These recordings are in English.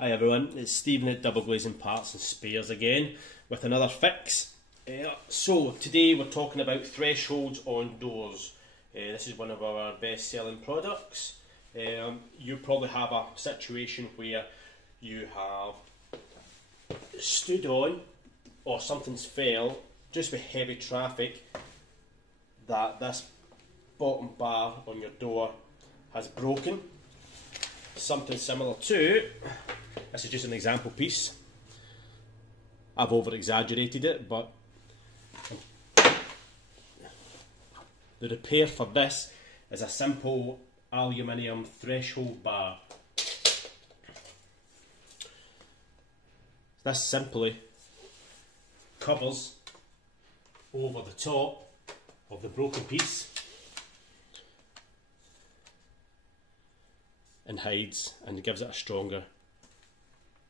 Hi everyone, it's Stephen at Double Glazing Parts and Spares again with another fix. So today we're talking about thresholds on doors. This is one of our best selling products. You probably have a situation where you have stood on or something's fell just with heavy traffic that this bottom bar on your door has broken. Something similar to, this is just an example piece. I've over exaggerated it, but the repair for this is a simple aluminium threshold bar. This simply covers over the top of the broken piece and hides and gives it a stronger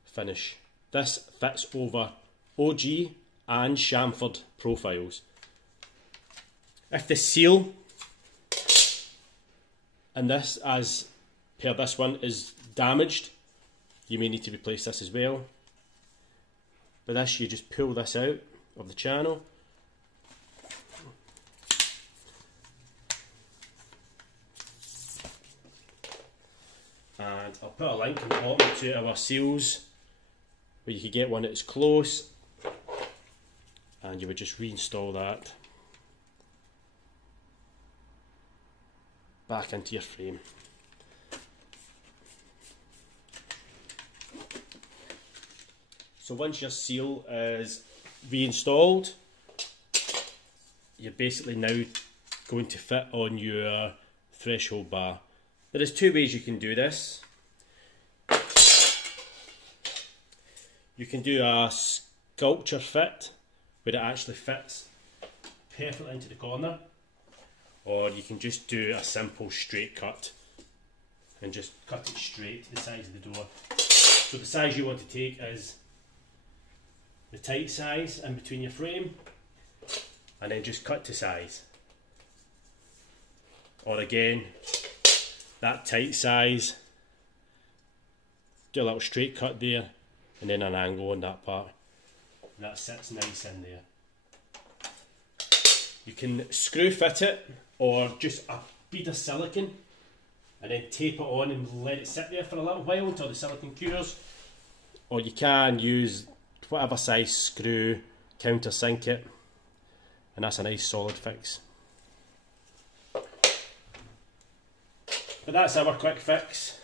finish. This fits over ogee and chamfered profiles. If the seal and this, as per this one, is damaged, you may need to replace this as well. But this, you just pull this out of the channel and I'll put a link in the bottom to our seals where you can get one that's close, and you would just reinstall that back into your frame. So once your seal is reinstalled, you're basically now going to fit on your threshold bar. There is two ways you can do this. You can do a sculpture fit where it actually fits perfectly into the corner, or you can just do a simple straight cut and just cut it straight to the sides of the door. So the size you want to take is the tight size in between your frame, and then just cut to size. Or again, that tight size, do a little straight cut there and then an angle on that part, and that sits nice in there. You can screw fit it or just a bead of silicone and then tape it on and let it sit there for a little while until the silicone cures, or you can use whatever size screw, countersink it, and that's a nice solid fix. But that's our quick fix.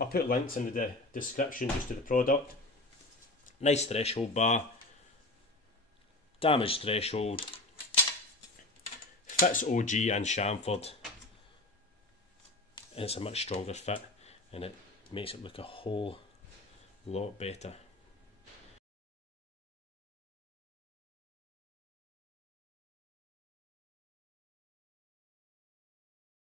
I'll put links in the description just to the product. Nice threshold bar, damaged threshold, fits ogee and chamfered, and it's a much stronger fit and it makes it look a whole lot better.